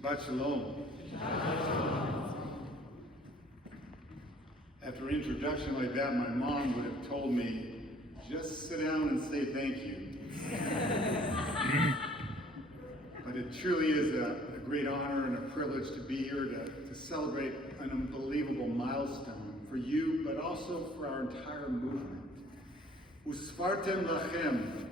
Shabbat Shalom. After an introduction like that, my mom would have told me, just sit down and say thank you. But it truly is a great honor and a privilege to be here to celebrate an unbelievable milestone for you, but also for our entire movement. Usfartem lachem.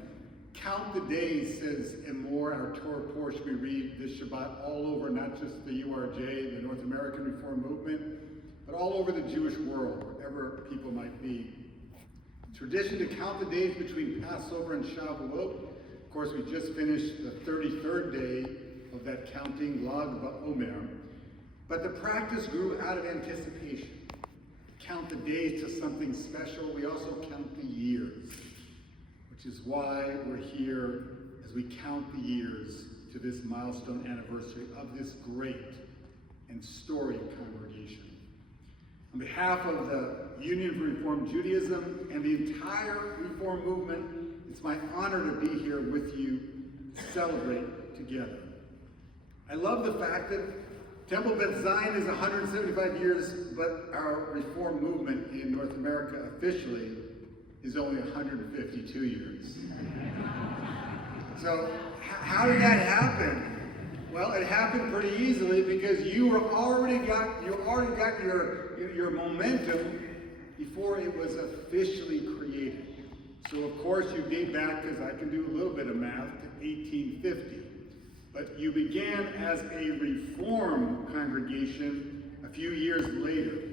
Count the days, says Emor, our Torah portion we read this Shabbat all over, not just the URJ, the North American Reform Movement, but all over the Jewish world, wherever people might be. Tradition to count the days between Passover and Shavuot. Of course, we just finished the 33rd day of that counting, Lag BaOmer. But the practice grew out of anticipation. Count the days to something special. We also count the years, which is why we're here as we count the years to this milestone anniversary of this great and storied congregation. On behalf of the Union for Reform Judaism and the entire Reform movement, it's my honor to be here with you to celebrate together. I love the fact that Temple Beth Zion is 175 years, but our Reform movement in North America officially is only 152 years. So how did that happen? Well, it happened pretty easily because you already got your momentum before it was officially created. So of course you date back, because I can do a little bit of math, to 1850. But you began as a Reform congregation a few years later.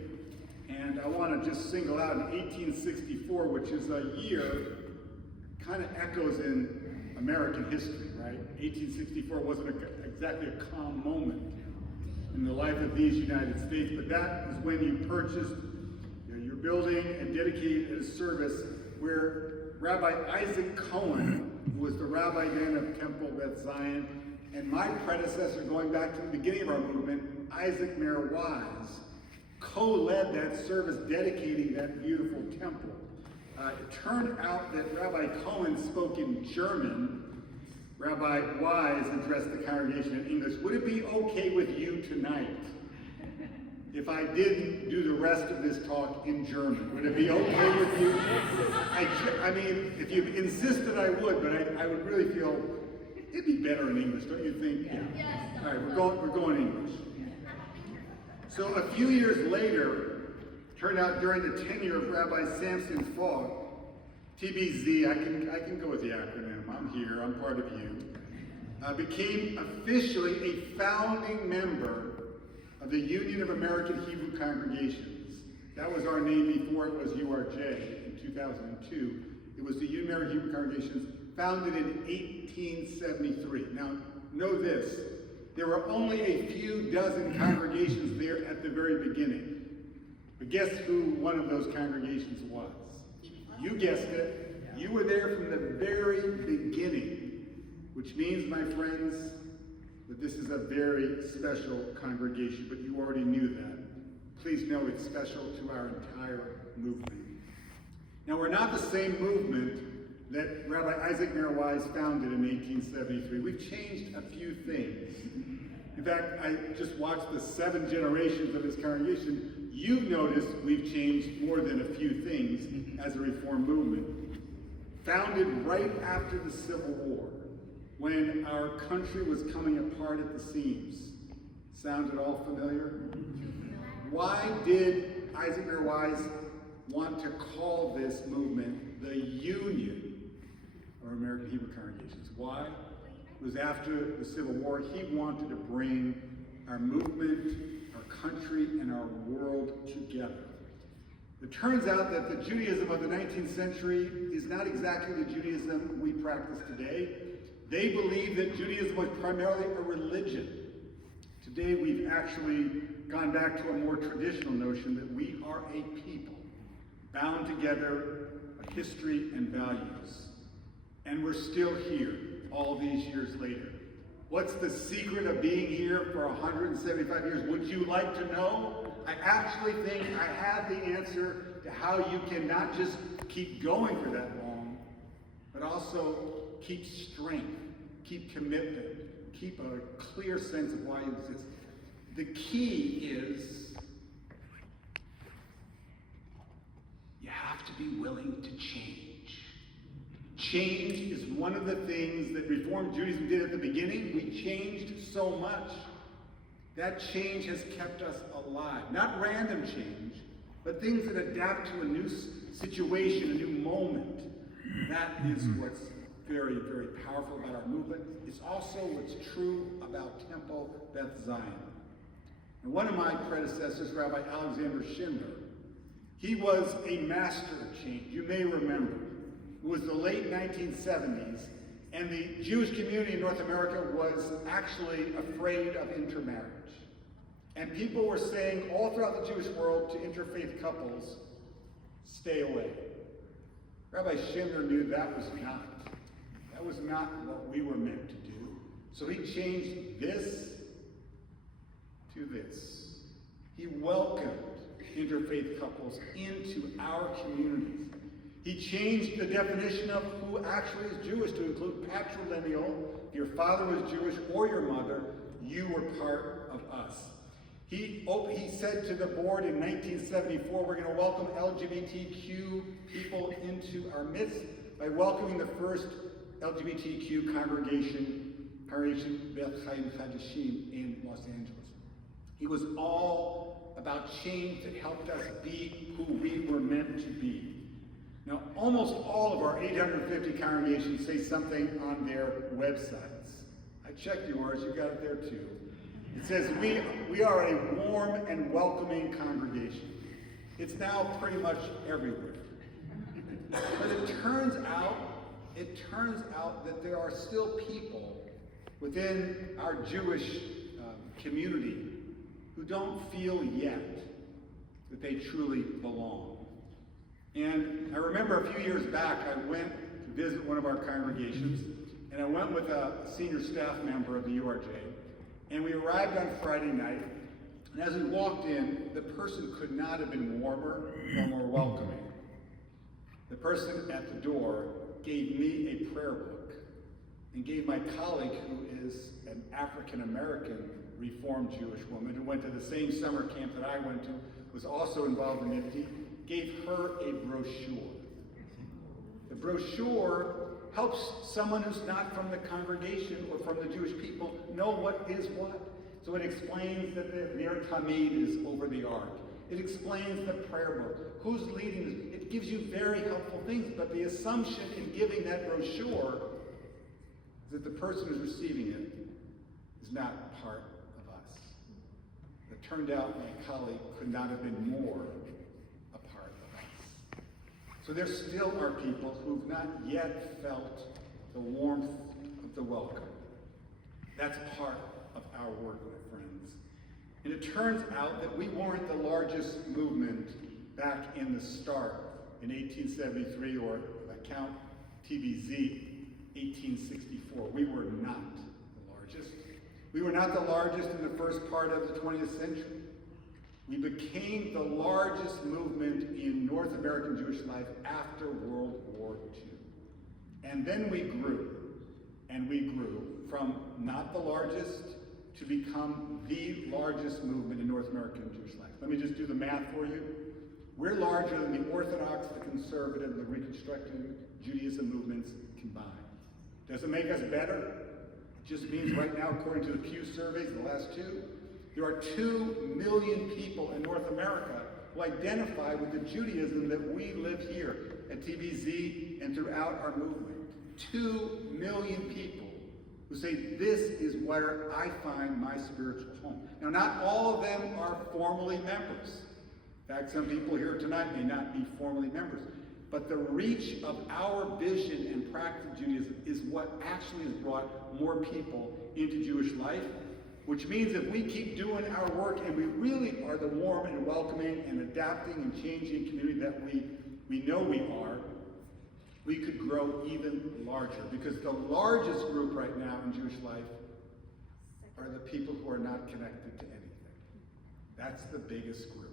And I want to just single out in 1864, which is a year, kind of echoes in American history, right? 1864 wasn't exactly a calm moment in the life of these United States, but that is when you purchased your building and dedicated a service where Rabbi Isaac Cohen, who was the rabbi then of Temple Beth Zion, and my predecessor, going back to the beginning of our movement, Isaac Mayer Wise, co-led that service dedicating that beautiful temple. It turned out that Rabbi Cohen spoke in German. Rabbi Wise addressed the congregation in English. Would it be okay with you tonight if I didn't do the rest of this talk in German? Would it be okay with you? I mean, if you insisted, I would, but I would really feel it'd be better in English, don't you think? Yeah. Yes. All right, we're going English. So a few years later, turned out during the tenure of Rabbi Samson Fogg, TBZ, I can go with the acronym, I'm here, I'm part of you, became officially a founding member of the Union of American Hebrew Congregations. That was our name before it was URJ in 2002. It was the Union of American Hebrew Congregations, founded in 1873. Now, know this. There were only a few dozen congregations there at the very beginning. But guess who one of those congregations was? You guessed it. You were there from the very beginning, which means, my friends, that this is a very special congregation, but you already knew that. Please know it's special to our entire movement. Now, we're not the same movement that Rabbi Isaac Mayer Wise founded in 1873. We've changed a few things. In fact, I just watched the 7 generations of his congregation. You've noticed we've changed more than a few things as a Reform movement. Founded right after the Civil War, when our country was coming apart at the seams. Sound at all familiar? Why did Isaac Mayer Wise want to call this movement the Union of American Hebrew Congregations? Why? It was after the Civil War. He wanted to bring our movement, our country, and our world together. It turns out that the Judaism of the 19th century is not exactly the Judaism we practice today. They believed that Judaism was primarily a religion. Today we've actually gone back to a more traditional notion that we are a people, bound together by history and values. And we're still here all these years later. What's the secret of being here for 175 years? Would you like to know? I actually think I have the answer to how you can not just keep going for that long, but also keep strength, keep commitment, keep a clear sense of why it exists. The key is you have to be willing to change. Change is one of the things that Reformed Judaism did at the beginning. We changed so much. That change has kept us alive. Not random change, but things that adapt to a new situation, a new moment. That is what's very, very powerful about our movement. It's also what's true about Temple Beth Zion. And one of my predecessors, Rabbi Alexander Schindler, he was a master of change. You may remember. It was the late 1970s, and the Jewish community in North America was actually afraid of intermarriage. And people were saying all throughout the Jewish world to interfaith couples, stay away. Rabbi Schindler knew that was not what we were meant to do. So he changed this to this. He welcomed interfaith couples into our communities. He changed the definition of who actually is Jewish to include patrilineal. If your father was Jewish or your mother, you were part of us. He said to the board in 1974, we're going to welcome LGBTQ people into our midst by welcoming the first LGBTQ congregation Beth Chaim Chadashim in Los Angeles. He was all about change that helped us be who we were meant to be. Now, almost all of our 850 congregations say something on their websites. I checked yours, you got it there too. It says, we are a warm and welcoming congregation. It's now pretty much everywhere. But it turns out that there are still people within our Jewish community who don't feel yet that they truly belong. And I remember a few years back, I went to visit one of our congregations, and I went with a senior staff member of the URJ. And we arrived on Friday night, and as we walked in, the person could not have been warmer or more welcoming. The person at the door gave me a prayer book and gave my colleague, who is an African-American Reformed Jewish woman who went to the same summer camp that I went to, was also involved in IFTI, gave her a brochure. The brochure helps someone who's not from the congregation or from the Jewish people know what is what. So it explains that the Ner Tamid is over the ark. It explains the prayer book. Who's leading this? It gives you very helpful things, but the assumption in giving that brochure is that the person who's receiving it is not part of us. It turned out my colleague could not have been more a part of us. So there still are people who've not yet felt the warmth of the welcome. That's part of our work, my friends. And it turns out that we weren't the largest movement back in the start in 1873, or if I count TBZ, 1864. We were not the largest. We were not the largest in the first part of the 20th century. We became the largest movement in North American Jewish life after World War II. And then we grew, and we grew from not the largest to become the largest movement in North American Jewish life. Let me just do the math for you. We're larger than the Orthodox, the Conservative, and the Reconstructive Judaism movements combined. Does it make us better? It just means right now, according to the Pew surveys, the last two, there are 2 million people in North America who identify with the Judaism that we live here at TBZ and throughout our movement. 2 million people who say, this is where I find my spiritual home. Now, not all of them are formally members. In fact, some people here tonight may not be formally members. But the reach of our vision and practice of Judaism is what actually has brought more people into Jewish life, which means if we keep doing our work and we really are the warm and welcoming and adapting and changing community that we know we are, we could grow even larger, because the largest group right now in Jewish life are the people who are not connected to anything. That's the biggest group.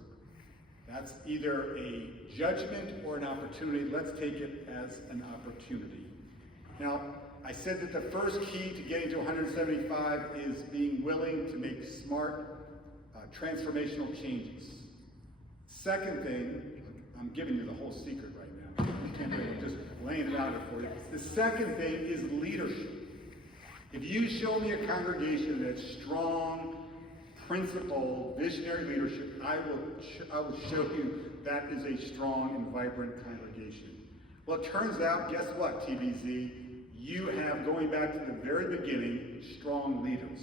That's either a judgment or an opportunity. Let's take it as an opportunity. Now, I said that the first key to getting to 175 is being willing to make smart, transformational changes. Second thing, I'm giving you the whole secret right now. I'm just laying it out here for you. The second thing is leadership. If you show me a congregation that's strong, principled, visionary leadership, I will show you that is a strong and vibrant congregation. Well, it turns out, guess what, TBZ? You have, going back to the very beginning, strong leaders.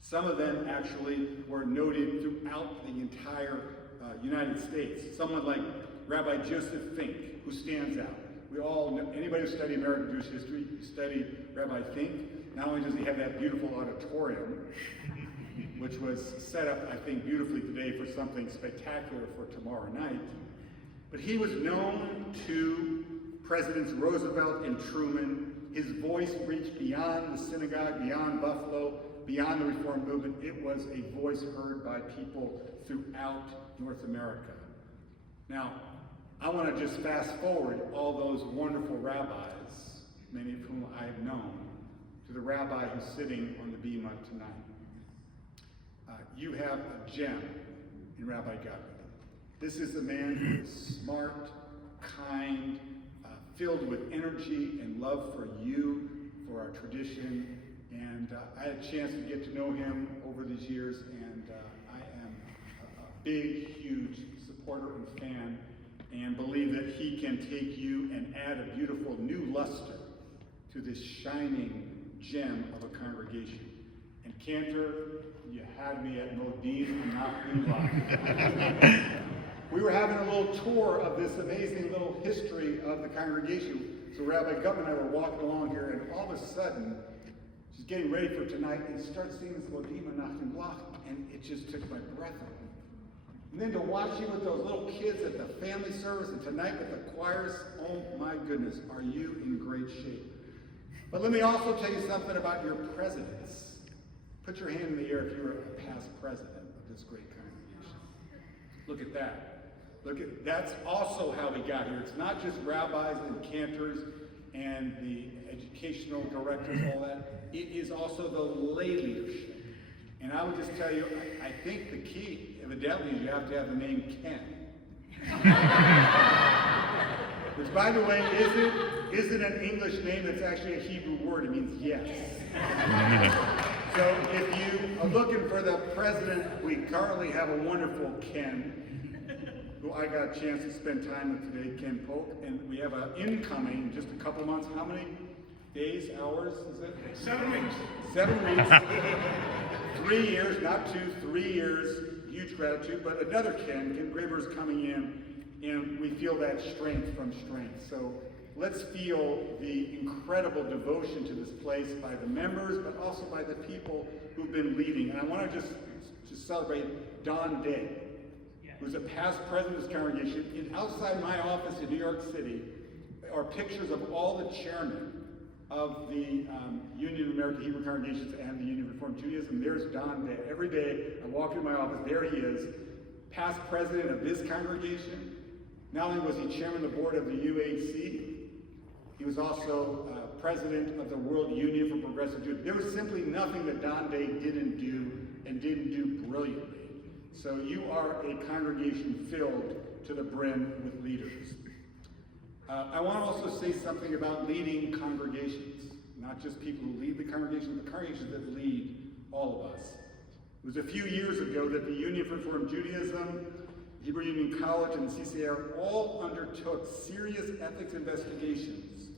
Some of them actually were noted throughout the entire United States. Someone like Rabbi Joseph Fink, who stands out. We all know, anybody who studied American Jewish history, studied Rabbi Fink. Not only does he have that beautiful auditorium, which was set up, I think, beautifully today for something spectacular for tomorrow night, but he was known to Presidents Roosevelt and Truman. His voice reached beyond the synagogue, beyond Buffalo, beyond the Reform movement. It was a voice heard by people throughout North America. Now, I want to just fast forward all those wonderful rabbis, many of whom I have known, to the rabbi who's sitting on the bema tonight. You have a gem in Rabbi Jacobs. This is a man who is smart, kind, filled with energy and love for you, for our tradition. And I had a chance to get to know him over these years, and I am a big, huge supporter and fan, and believe that he can take you and add a beautiful new luster to this shining gem of a congregation. And Cantor, you had me at Modin and not Lila. We were having a little tour of this amazing little history of the congregation. So Rabbi Gutman and I were walking along here, and all of a sudden, she's getting ready for tonight, and starts singing this Modin and Nachim Lach, and it just took my breath away. And then to watch you with those little kids at the family service, and tonight with the choirs, oh my goodness, are you in great shape. But let me also tell you something about your presidents. Put your hand in the air if you were a past president of this great congregation. Look at that. That's also how we got here. It's not just rabbis and cantors and the educational directors, all that. It is also the lay leadership. And I would just tell you, I think the key, evidently, is you have to have the name Ken. Which, by the way, isn't an English name. It's actually a Hebrew word. It means yes. So if you are looking for the president, we currently have a wonderful Ken, who I got a chance to spend time with today, Ken Polk. And we have an incoming, just a couple months. How many days, hours is it? 7 weeks. 7 weeks. 3 years, not 2, 3 years. Huge gratitude. But another Ken Graber, is coming in, and we feel that strength from strength. So let's feel the incredible devotion to this place by the members, but also by the people who've been leading. And I want to just celebrate Don Day, who's a past president of this congregation. And outside my office in New York City are pictures of all the chairmen of the Union of American Hebrew Congregations and the Union of Reformed Judaism. There's Don Day. Every day I walk into my office, there he is, past president of this congregation. Not only was he chairman of the board of the UAC, he was also president of the World Union for Progressive Judaism. There was simply nothing that Don Day didn't do, and didn't do brilliantly. So you are a congregation filled to the brim with leaders. I want to also say something about leading congregations, not just people who lead the congregation, but congregations that lead all of us. It was a few years ago that the Union for Reformed Judaism, Hebrew Union College, and the CCAR all undertook serious ethics investigations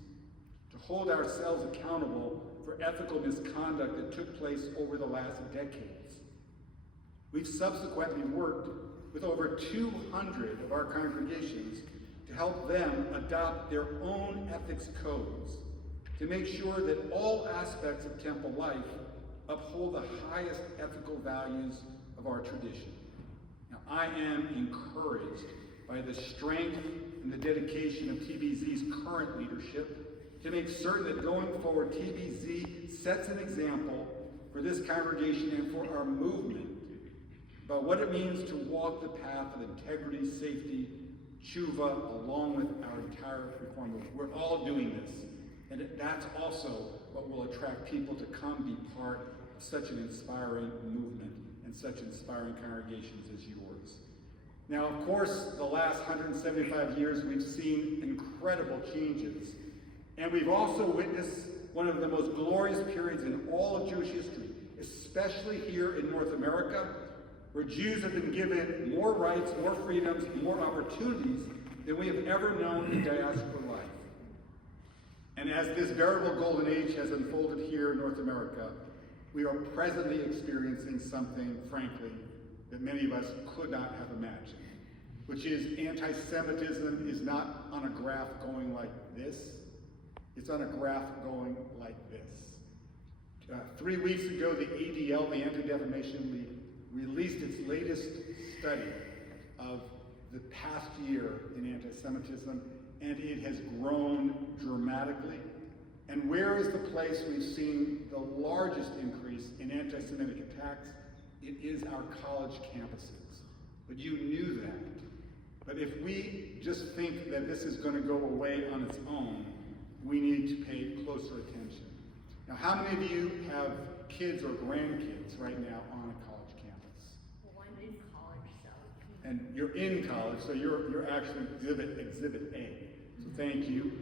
to hold ourselves accountable for ethical misconduct that took place over the last decades. We've subsequently worked with over 200 of our congregations to help them adopt their own ethics codes to make sure that all aspects of temple life uphold the highest ethical values of our tradition. Now, I am encouraged by the strength and the dedication of TBZ's current leadership to make certain that going forward, TBZ sets an example for this congregation and for our movement about what it means to walk the path of integrity, safety, tshuva, along with our entire Reform movement. We're all doing this And that's also what will attract people to come be part of such an inspiring movement and such inspiring congregations as yours. Now, of course, the last 175 years, we've seen incredible changes. And we've also witnessed one of the most glorious periods in all of Jewish history, especially here in North America, where Jews have been given more rights, more freedoms, more opportunities than we have ever known in diaspora life. And as this veritable golden age has unfolded here in North America, we are presently experiencing something, frankly, that many of us could not have imagined, which is anti-Semitism is not on a graph going like this. It's on a graph going like this. 3 weeks ago, the ADL, the Anti-Defamation League, released its latest study of the past year in anti-Semitism, and it has grown dramatically. And where is the place we've seen the largest increase in anti-Semitic attacks? It is our college campuses. But you knew that. But if we just think that this is going to go away on its own, we need to pay closer attention. Now, how many of you have kids or grandkids right now on a college campus? Well, I'm in college, so. And you're in college, so you're actually exhibit A. So thank you.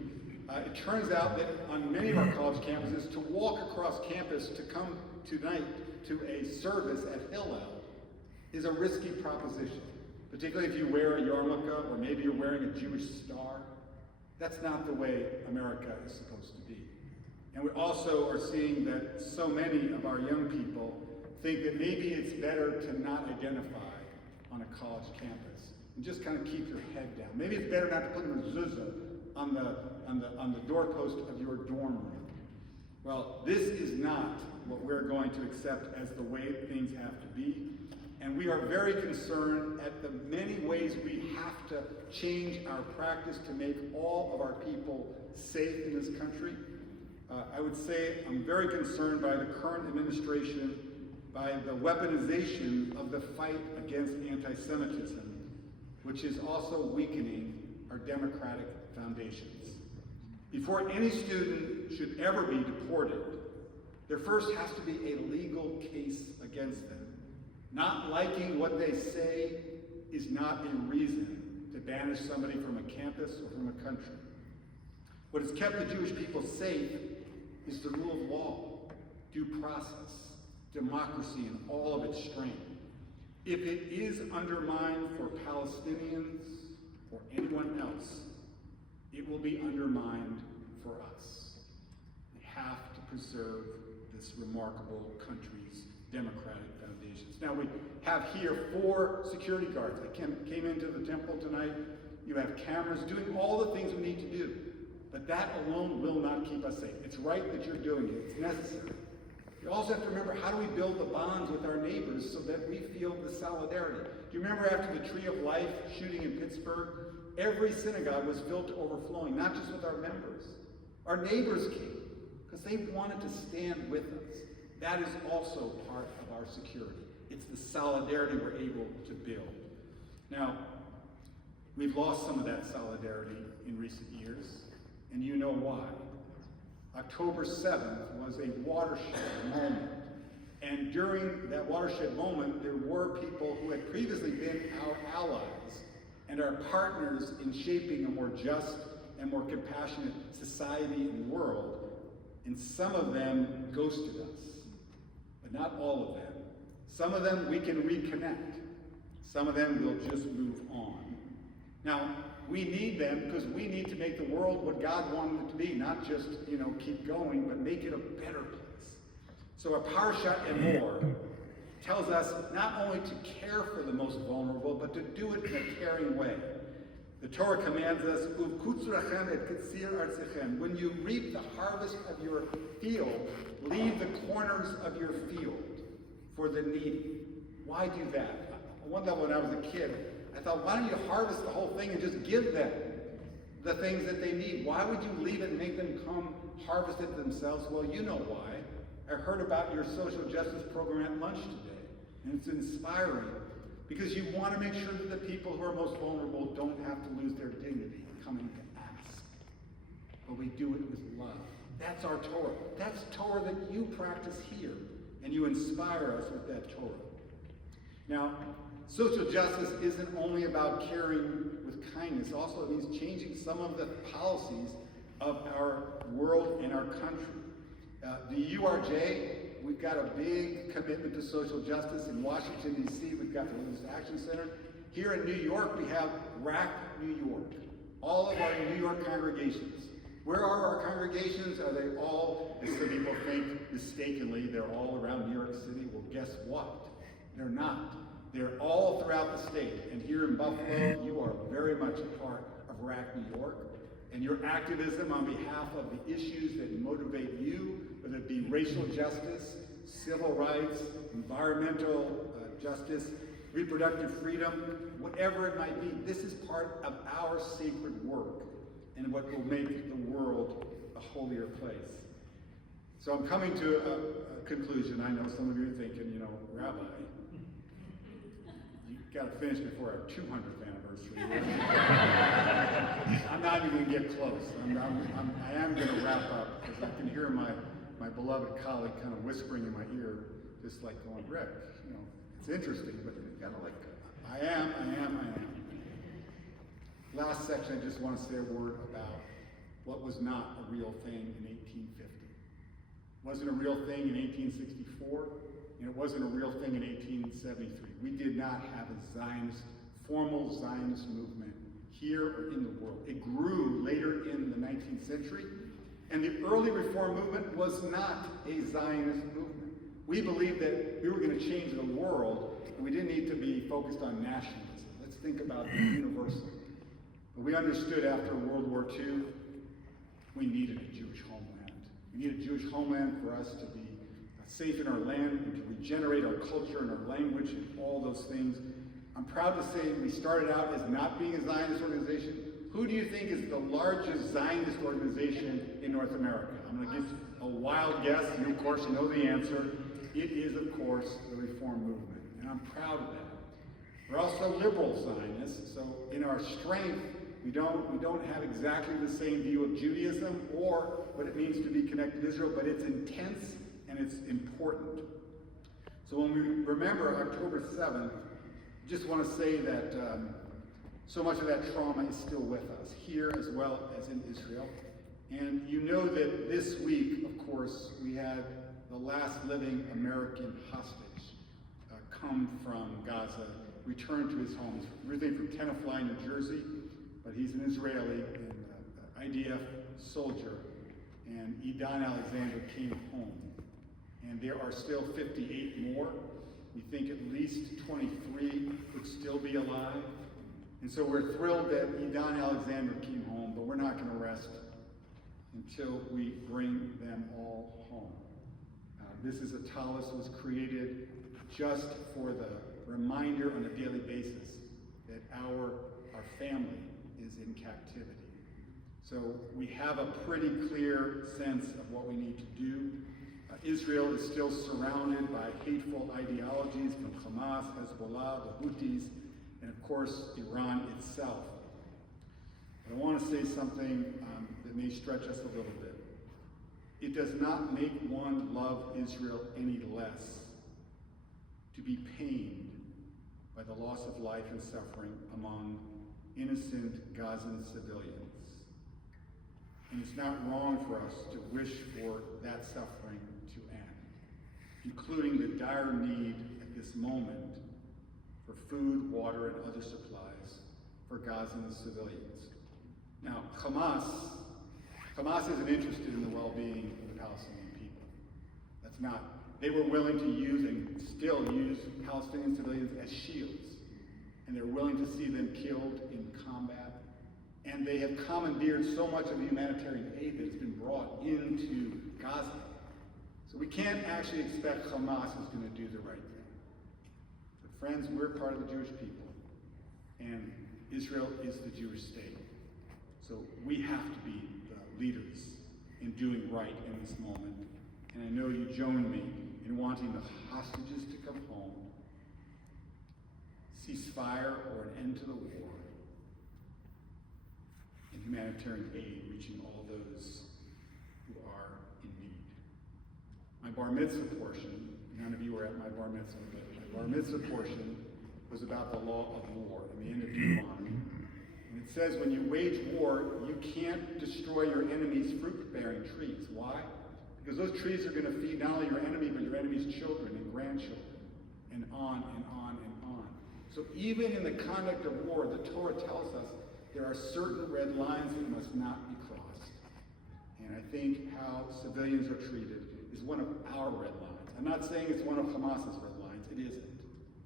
It turns out that on many of our college campuses, to walk across campus to come tonight to a service at Hillel is a risky proposition, particularly if you wear a yarmulke or maybe you're wearing a Jewish star. That's not the way America is supposed to be. And we also are seeing that so many of our young people think that maybe it's better to not identify on a college campus and just kind of keep your head down. Maybe it's better not to put a mezuzah on the doorpost of your dorm room. Well, this is not what we're going to accept as the way things have to be. And we are very concerned at the many ways we have to change our practice to make all of our people safe in this country. I would say I'm very concerned by the current administration, by the weaponization of the fight against anti-Semitism, which is also weakening our democratic foundations. Before any student should ever be deported, there first has to be a legal case against them. Not liking what they say is not a reason to banish somebody from a campus or from a country. What has kept the Jewish people safe is the rule of law, due process, democracy in all of its strength. If it is undermined for Palestinians or anyone else, it will be undermined for us. We have to preserve this remarkable country's democratic foundations. Now we have here 4 security guards. I came into the temple tonight. You have cameras doing all the things we need to do. But that alone will not keep us safe. It's right that you're doing it. It's necessary. You also have to remember, how do we build the bonds with our neighbors so that we feel the solidarity? Do you remember after the Tree of Life shooting in Pittsburgh? Every synagogue was filled to overflowing, not just with our members. Our neighbors came because they wanted to stand with us. That is also part of our security. It's the solidarity we're able to build. Now, we've lost some of that solidarity in recent years, and you know why. October 7th was a watershed moment. And during that watershed moment, there were people who had previously been our allies and our partners in shaping a more just and more compassionate society and world. And some of them ghosted us, but not all of them. Some of them we can reconnect. Some of them will just move on. Now, we need them because we need to make the world what God wanted it to be, not just, keep going, but make it a better place. So a Parshat Emor tells us not only to care for the most vulnerable, but to do it in a caring way. The Torah commands us, "Uvkutzurachem et katsir artzechem." When you reap the harvest of your field, leave the corners of your field for the needy. Why do that? On one level, when I was a kid, I thought, why don't you harvest the whole thing and just give them the things that they need? Why would you leave it and make them come harvest it themselves? Well, you know why. I heard about your social justice program at lunch today, and it's inspiring because you want to make sure that the people who are most vulnerable don't have to lose their dignity coming to ask. But we do it with love. That's our Torah. That's Torah that you practice here, and you inspire us with that Torah. Now, social justice isn't only about caring with kindness. Also, it means changing some of the policies of our world and our country. The URJ, we've got a big commitment to social justice. In Washington, D.C., we've got the Religious Action Center. Here in New York, we have RAC New York. All of our New York congregations. Where are our congregations? Are they all, as some people think mistakenly, they're all around New York City? Well, guess what? They're not. They're all throughout the state. And here in Buffalo, you are very much a part of RAC New York. And your activism on behalf of the issues that motivate you, whether it be racial justice, civil rights, environmental justice, reproductive freedom, whatever it might be, this is part of our sacred work and what will make the world a holier place. So I'm coming to a conclusion. I know some of you are thinking, Rabbi, you've got to finish before our 200th anniversary. I'm not even going to get close. I am going to wrap up because I can hear my beloved colleague kind of whispering in my ear, just like going, Rick, it's interesting, but you got to I am. Last section, I just want to say a word about what was not a real thing in 1850. It wasn't a real thing in 1864, and it wasn't a real thing in 1873. We did not have a formal Zionist movement here or in the world. It grew later in the 19th century, and the early Reform movement was not a Zionist movement. We believed that we were going to change the world, and we didn't need to be focused on nationalism. Let's think about the universal. But we understood after World War II, we needed a Jewish homeland. We needed a Jewish homeland for us to be safe in our land and to regenerate our culture and our language and all those things. I'm proud to say we started out as not being a Zionist organization. Who do you think is the largest Zionist organization in North America? I'm going to give a wild guess. You, of course, know the answer. It is, of course, the Reform movement, and I'm proud of that. We're also liberal Zionists, so in our strength, we don't have exactly the same view of Judaism or what it means to be connected to Israel, but it's intense and it's important. So when we remember October 7th, I just want to say that so much of that trauma is still with us, here as well as in Israel. And you know that this week, of course, we had the last living American hostage come from Gaza, returned to his home. He's originally from Tenafly, New Jersey, but he's an Israeli and IDF soldier. And Idan Alexander came home. And there are still 58 more. We think at least 23 could still be alive. And so we're thrilled that Idan Alexander came home, but we're not going to rest until we bring them all home. This is a tallis was created just for the reminder on a daily basis that our family is in captivity. So we have a pretty clear sense of what we need to do. Israel is still surrounded by hateful ideologies from Hamas, Hezbollah, the Houthis, and of course Iran itself. But I want to say something that may stretch us a little bit. It does not make one love Israel any less to be pained by the loss of life and suffering among innocent Gazan civilians. And it's not wrong for us to wish for that suffering to end, including the dire need at this moment for food, water, and other supplies for Gazan civilians. Now, Hamas isn't interested in the well-being of the Palestinian people. That's not. They were willing to use and still use Palestinian civilians as shields. And they're willing to see them killed in combat. And they have commandeered so much of the humanitarian aid that's been brought into Gaza. So we can't actually expect Hamas is going to do the right thing. But friends, we're part of the Jewish people. And Israel is the Jewish state. So we have to be the leaders in doing right in this moment. And I know you join me in wanting the hostages to come home, ceasefire or an end to the war, and humanitarian aid reaching all those who are in need. My bar mitzvah portion, none of you were at my bar mitzvah, but my bar mitzvah portion was about the law of war and the end of Deuteronomy. And it says when you wage war, you can't destroy your enemy's fruit-bearing trees. Why? Because those trees are going to feed not only your enemy, but your enemy's children and grandchildren, and on and on and on. So even in the conduct of war, the Torah tells us there are certain red lines that must not be crossed. And I think how civilians are treated is one of our red lines. I'm not saying it's one of Hamas's red lines. It isn't.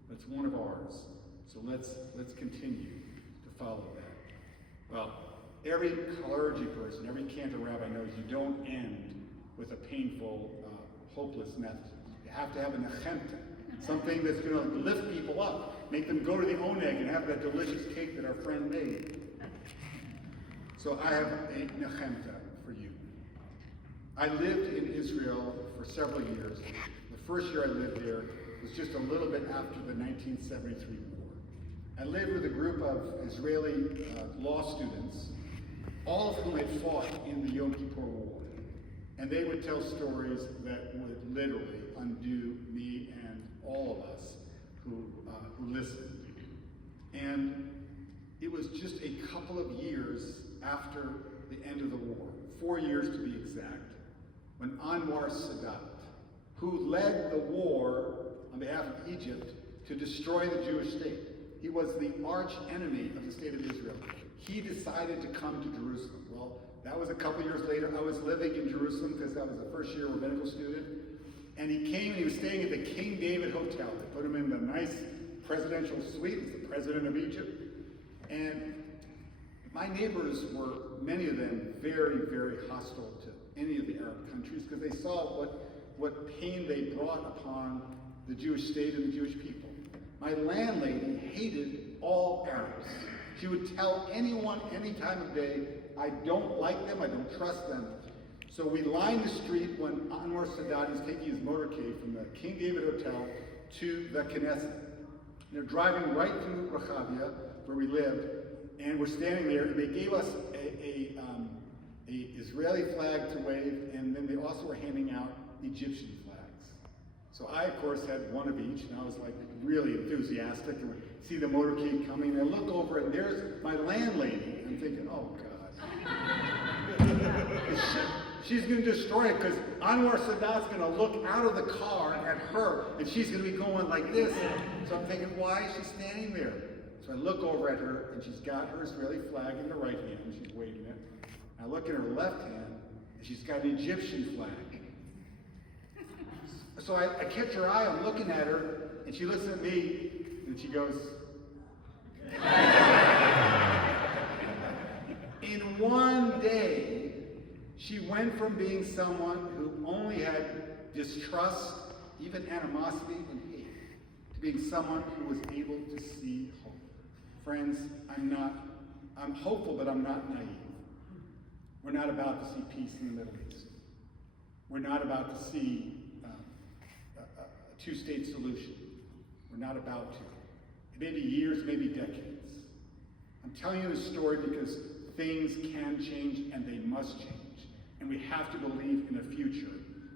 But it's one of ours. So let's continue to follow that. Well, every clergy person, every cantor rabbi knows you don't end with a painful, hopeless method. You have to have a nechemta, something that's going to lift people up, make them go to the oneg and have that delicious cake that our friend made. So I have a nechemta for you. I lived in Israel for several years. The first year I lived there was just a little bit after the 1973 war. I lived with a group of Israeli law students, all of whom had fought in the Yom Kippur War. And they would tell stories that would literally undo me and all of us who listened. And it was just a couple of years after the end of the war, 4 years to be exact, when Anwar Sadat, who led the war on behalf of Egypt to destroy the Jewish state, he was the arch enemy of the state of Israel. He decided to come to Jerusalem. Well, that was a couple years later. I was living in Jerusalem because I was a first-year rabbinical student. And he came and he was staying at the King David Hotel. They put him in the nice presidential suite as the president of Egypt. And my neighbors were, many of them, very, very hostile to any of the Arab countries because they saw what pain they brought upon the Jewish state and the Jewish people. My landlady hated all Arabs. She would tell anyone, any time of day, I don't like them, I don't trust them. So we lined the street when Anwar Sadat is taking his motorcade from the King David Hotel to the Knesset. They're driving right through Rehavia, where we lived, and we're standing there, and they gave us a Israeli flag to wave, and then they also were handing out Egyptian flags. So I, of course, had one of each, and I was like really enthusiastic, and we see the motorcade coming, and I look over, and there's my landlady. I'm thinking, oh God. She's going to destroy it, because Anwar Sadat's going to look out of the car at her, and she's going to be going like this. So I'm thinking, why is she standing there? So I look over at her, and she's got her Israeli flag in the right hand, and she's waving it. I look at her left hand, and she's got an Egyptian flag. So I catch her eye, I'm looking at her, and she looks at me, and she goes, in one day, she went from being someone who only had distrust, even animosity and hate, to being someone who was able to see hope. Friends, I'm hopeful, but I'm not naive. We're not about to see peace in the Middle East. We're not about to see a two-state solution. We're not about to. It may be years, maybe decades. I'm telling you this story because things can change and they must change. And we have to believe in a future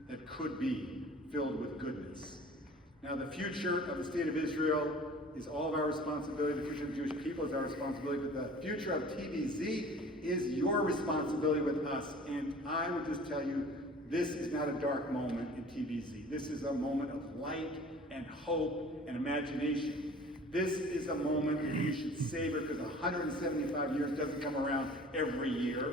that could be filled with goodness. Now, the future of the state of Israel is all of our responsibility. The future of the Jewish people is our responsibility. But the future of TBZ is your responsibility with us. And I would just tell you, this is not a dark moment in TBZ. This is a moment of light and hope and imagination. This is a moment that you should savor because 175 years doesn't come around every year.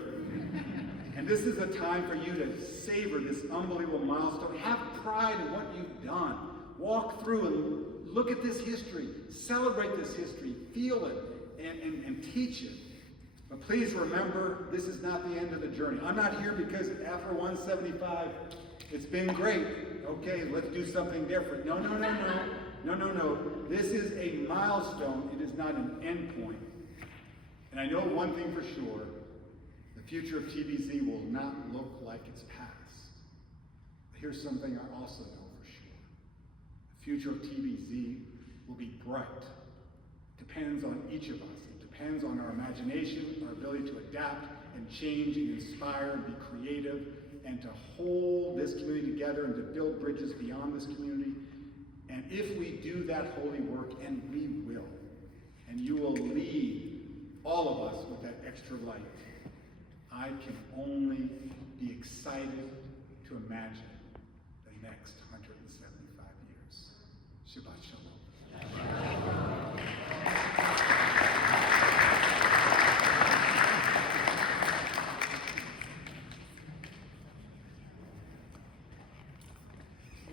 And this is a time for you to savor this unbelievable milestone. Have pride in what you've done. Walk through and look at this history. Celebrate this history. Feel it and teach it. But please remember, this is not the end of the journey. I'm not here because after 175, it's been great. Okay, let's do something different. No. This is a milestone. It is not an end point. And I know one thing for sure. The future of TBZ will not look like its past. But here's something I also know for sure. The future of TBZ will be bright. It depends on each of us. Depends on our imagination, our ability to adapt and change and inspire and be creative and to hold this community together and to build bridges beyond this community. And if we do that holy work, and we will, and you will lead all of us with that extra light, I can only be excited to imagine the next 175 years. Shabbat Shalom.